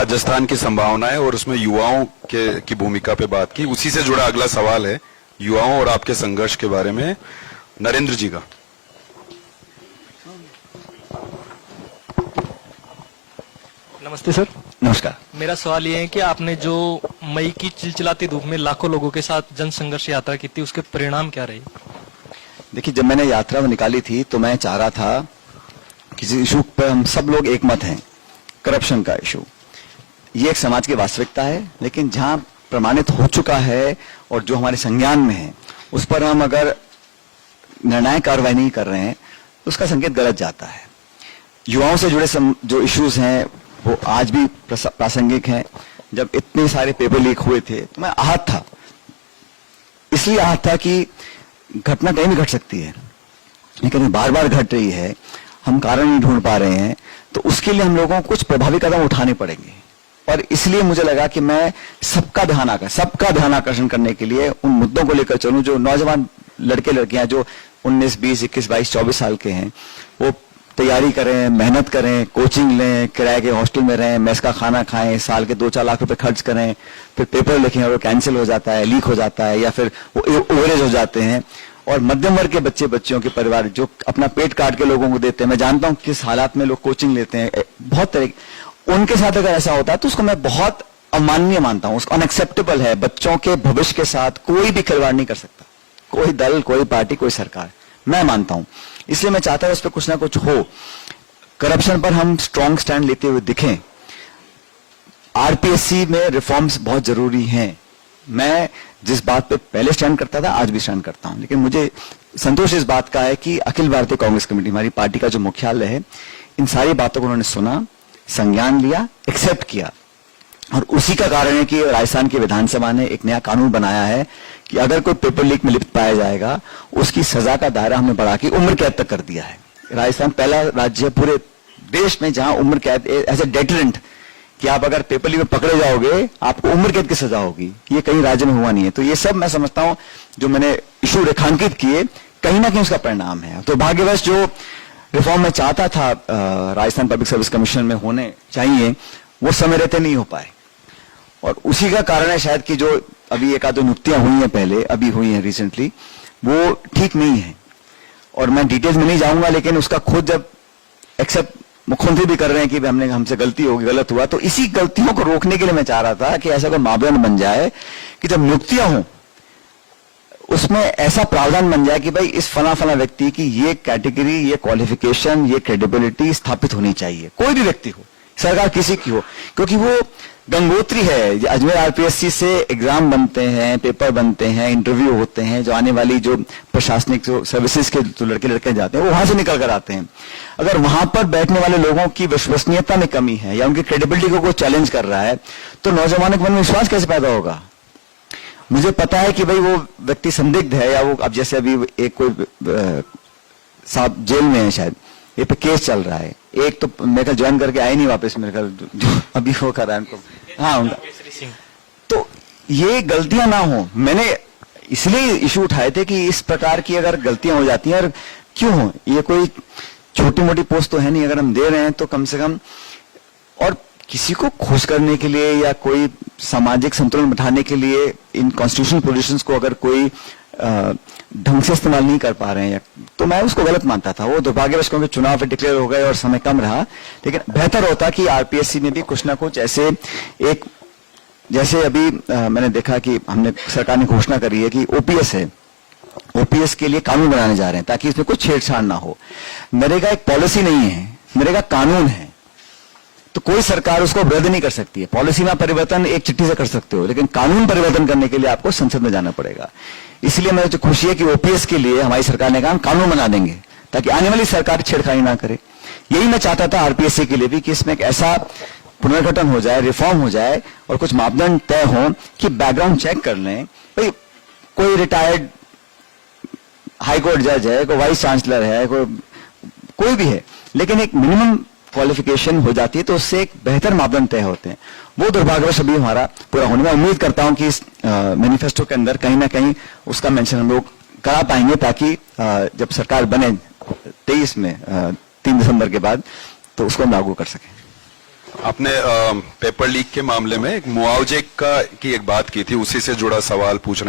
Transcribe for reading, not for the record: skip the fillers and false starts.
राजस्थान की संभावनाएं और उसमें युवाओं की भूमिका पे बात की। उसी से जुड़ा अगला सवाल है युवाओं और आपके संघर्ष के बारे में, नरेंद्र जी का। नमस्ते सर। नमस्कार। मेरा सवाल ये है कि आपने जो मई की चिलचिलाती धूप में लाखों लोगों के साथ जन संघर्ष यात्रा की थी, उसके परिणाम क्या रहे? देखिए, जब मैंने यात्रा निकाली थी तो मैं चाह रहा था किसी इशू पर हम सब लोग एक मत हैं, करप्शन का इशू। ये एक समाज की वास्तविकता है, लेकिन जहां प्रमाणित हो चुका है और जो हमारे संज्ञान में है उस पर हम अगर निर्णायक कार्रवाई नहीं कर रहे हैं तो उसका संकेत गलत जाता है। युवाओं से जुड़े जो इश्यूज हैं वो आज भी प्रासंगिक हैं। जब इतने सारे पेपर लीक हुए थे तो मैं आहत था। इसलिए आहत था कि घटना कहीं भी घट सकती है, लेकिन बार बार घट रही है, हम कारण नहीं ढूंढ पा रहे हैं, तो उसके लिए हम लोगों को कुछ प्रभावी कदम उठाने पड़ेंगे। और इसलिए मुझे लगा कि मैं सबका ध्यान आकर्षण करने के लिए उन मुद्दों को लेकर चलूं जो नौजवान लड़के लड़कियां जो 19, 20, 21, 22, 24 साल के हैं, वो तैयारी करें, मेहनत करें, कोचिंग लें, किराए के हॉस्टल में रहें, मेस का खाना खाएं, साल के 2-4 लाख रुपए खर्च करें, फिर पेपर लिखें और वो कैंसिल हो जाता है, लीक हो जाता है, या फिर वो ओवरेज हो जाते हैं। और मध्यम वर्ग के बच्चियों के परिवार जो अपना पेट काट के लोगों को देते हैं, मैं जानता हूं किस हालात में लोग कोचिंग लेते हैं, बहुत तरह, उनके साथ अगर ऐसा होता है तो उसको मैं बहुत अमाननीय मानता हूं, उसको अनएक्सेप्टेबल है। बच्चों के भविष्य के साथ कोई भी खिलवाड़ नहीं कर सकता, कोई दल, कोई पार्टी, कोई सरकार, मैं मानता हूं। इसलिए मैं चाहता हूं इस पर कुछ ना कुछ हो, करप्शन पर हम स्ट्रांग स्टैंड लेते हुए दिखें। आरपीएससी में रिफॉर्म्स बहुत जरूरी हैं। मैं जिस बात पे पहले स्टैंड करता था आज भी स्टैंड करता हूं, लेकिन मुझे संतोष इस बात का है कि अखिल भारतीय कांग्रेस कमेटी, हमारी पार्टी का जो मुख्यालय है, इन सारी बातों को उन्होंने सुना, संज्ञान लिया, एक्सेप्ट किया। और उसी का कारण है कि राजस्थान की विधानसभा ने एक नया कानून बनाया है कि अगर कोई पेपर लीक में लिप्त पाया जाएगा उसकी सजा का दायरा हमने बढ़ा के उम्र कैद तक कर दिया है। राजस्थान पहला राज्य पूरे देश में जहां उम्र कैद एज ए डेटरेंट, कि आप अगर पेपर लीक में पकड़े जाओगे आपको उम्र कैद की सजा होगी, ये कहीं राज्य में हुआ नहीं है। तो ये सब मैं समझता हूं जो मैंने इशू रेखांकित किए कहीं ना कहीं उसका परिणाम है। तो भाग्यवश जो रिफॉर्म में चाहता था राजस्थान पब्लिक सर्विस कमीशन में होने चाहिए वो समय रहते नहीं हो पाए, और उसी का कारण है शायद कि जो अभी एक आधो नियुक्तियां हुई हैं, पहले अभी हुई हैं रिसेंटली, वो ठीक नहीं है। और मैं डिटेल्स में नहीं जाऊंगा, लेकिन उसका खुद जब एक्सेप्ट मुख्यमंत्री भी कर रहे हैं कि हमसे गलती होगी, गलत हुआ, तो इसी गलतियों को रोकने के लिए मैं चाह रहा था कि ऐसा कोई मापदंड बन जाए कि जब नियुक्तियां हों उसमें ऐसा प्रावधान बन जाए कि भाई इस फला व्यक्ति की ये कैटेगरी, ये क्वालिफिकेशन, ये क्रेडिबिलिटी स्थापित होनी चाहिए। कोई भी व्यक्ति हो, सरकार किसी की हो, क्योंकि वो गंगोत्री है। अजमेर आरपीएससी से एग्जाम बनते हैं, पेपर बनते हैं, इंटरव्यू होते हैं, जो आने वाली जो प्रशासनिक जो सर्विसेज के जो लड़के जाते हैं वो वहां से निकल कर आते हैं। अगर वहां पर बैठने वाले लोगों की विश्वसनीयता में कमी है या उनकी क्रेडिबिलिटी को कोई चैलेंज कर रहा है तो नौजवानों के मन में विश्वास कैसे पैदा होगा? मुझे पता है कि भाई वो व्यक्ति संदिग्ध है, या वो अब जैसे अभी एक कोई साहब जेल में है, शायद ये पे केस चल रहा है, एक तो मेरे ख्याल ज्वाइन करके आए नहीं वापस, मेरे ख्याल जो अभी हो कर रहा है उनको, हाँ, तो ये गलतियां ना हो। मैंने इसलिए इशू उठाए थे कि इस प्रकार की अगर गलतियां हो जाती हैं, और क्यों हो, ये कोई छोटी मोटी पोस्ट तो है नहीं, अगर हम दे रहे हैं तो कम से कम, और किसी को खुश करने के लिए या कोई सामाजिक संतुलन बिठाने के लिए इन कॉन्स्टिट्यूशनल पोजीशंस को अगर कोई ढंग से इस्तेमाल नहीं कर पा रहे हैं तो मैं उसको गलत मानता था। वो दुर्भाग्यवश क्योंकि चुनाव पे डिक्लेयर हो गए और समय कम रहा, लेकिन बेहतर होता कि आरपीएससी में भी कुछ ना कुछ ऐसे एक, जैसे अभी मैंने देखा कि हमने सरकार ने घोषणा करी है कि ओपीएस है, ओपीएस के लिए कानून बनाने जा रहे हैं ताकि इसमें कुछ छेड़छाड़ ना हो। नरेगा एक पॉलिसी नहीं है, नरेगा कानून है, तो कोई सरकार उसको रद्द नहीं कर सकती है। पॉलिसी में परिवर्तन एक चिट्ठी से कर सकते हो, लेकिन कानून परिवर्तन करने के लिए आपको संसद में जाना पड़ेगा। इसलिए मुझे खुशी है कि ओपीएस के लिए हमारी सरकार ने कहा कानून बना देंगे ताकि आने वाली सरकार छेड़खानी ना करे। यही मैं चाहता था आरपीएससी के लिए भी कि इसमें एक ऐसा पुनर्गठन हो जाए, रिफॉर्म हो जाए और कुछ मापदंड तय हो कि बैकग्राउंड चेक कर लें। भाई कोई रिटायर्ड हाईकोर्ट जज है, कोई वाइस चांसलर है, कोई भी है, लेकिन एक मिनिमम क्वालिफिकेशन हो जाती है तो उससे एक बेहतर मापदंड तय होते हैं। वो दुर्भाग्यवश अभी हमारा पूरा होने में, उम्मीद करता हूं कि इस मैनिफेस्टो के अंदर कहीं ना कहीं उसका मेंशन हम लोग करा पाएंगे ताकि जब सरकार बने 23 में 3 दिसंबर के बाद तो उसको हम लागू कर सकें। आपने पेपर लीक के मामले में एक मुआवजे की एक बात की थी, उसी से जुड़ा सवाल पूछना